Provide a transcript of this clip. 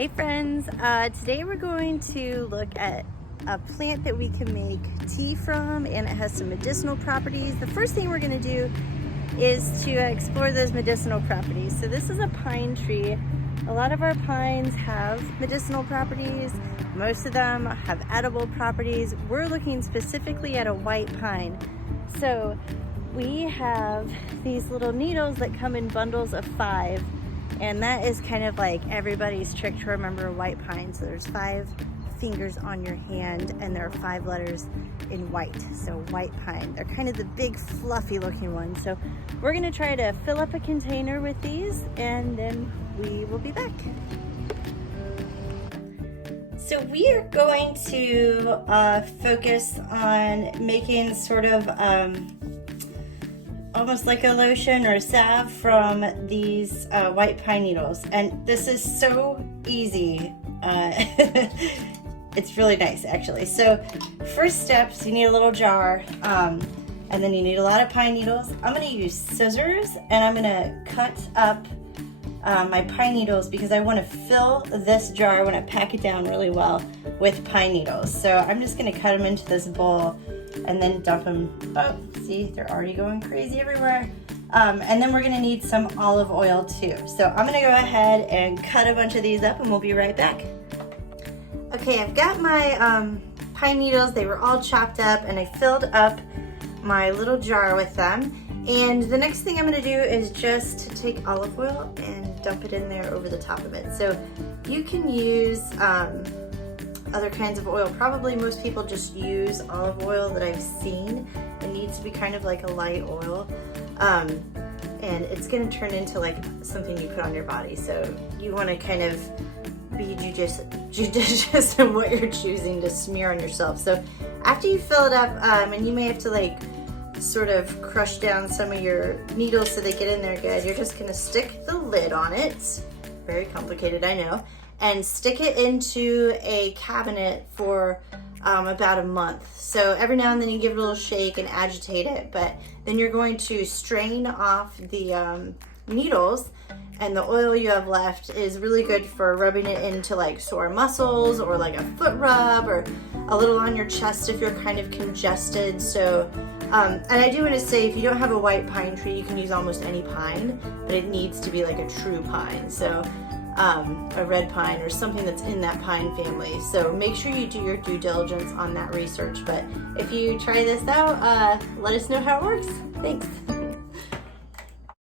Hey friends, today we're going to look at a plant that we can make tea from, and it has some medicinal properties. The first thing we're going to do is to explore those medicinal properties. So this is a pine tree. A lot of our pines have medicinal properties. Most of them have edible properties. We're looking specifically at a white pine. So we have these little needles that come in bundles of 5. And that is kind of like everybody's trick to remember a white pine. So there's 5 fingers on your hand and there are 5 letters in white. So white pine. They're kind of the big fluffy looking ones. So we're gonna try to fill up a container with these and then we will be back. So we are going to focus on making sort of almost like a lotion or a salve from these white pine needles. And this is so easy. It's really nice actually. So first steps, you need a little jar and then you need a lot of pine needles. I'm gonna use scissors and I'm gonna cut up my pine needles because I wanna fill this jar, I wanna pack it down really well with pine needles. So I'm just gonna cut them into this bowl and then dump them. Oh, see, they're already going crazy everywhere. And then we're gonna need some olive oil too. So I'm gonna go ahead and cut a bunch of these up and we'll be right back. Okay, I've got my pine needles. They were all chopped up and I filled up my little jar with them. And the next thing I'm gonna do is just take olive oil and dump it in there over the top of it. So you can use other kinds of oil. Probably most people just use olive oil that I've seen. It needs to be kind of like a light oil. And it's gonna turn into like something you put on your body. So you wanna kind of be judicious in what you're choosing to smear on yourself. So after you fill it up, and you may have to like sort of crush down some of your needles so they get in there good, you're just gonna stick the lid on it. Very complicated, I know. And stick it into a cabinet for about a month. So every now and then you give it a little shake and agitate it, but then you're going to strain off the needles, and the oil you have left is really good for rubbing it into like sore muscles or like a foot rub or a little on your chest if you're kind of congested. So, and I do want to say, if you don't have a white pine tree, you can use almost any pine, but it needs to be like a true pine. So a red pine or something that's in that pine family. So make sure you do your due diligence on that research. But if you try this out, let us know how it works. Thanks.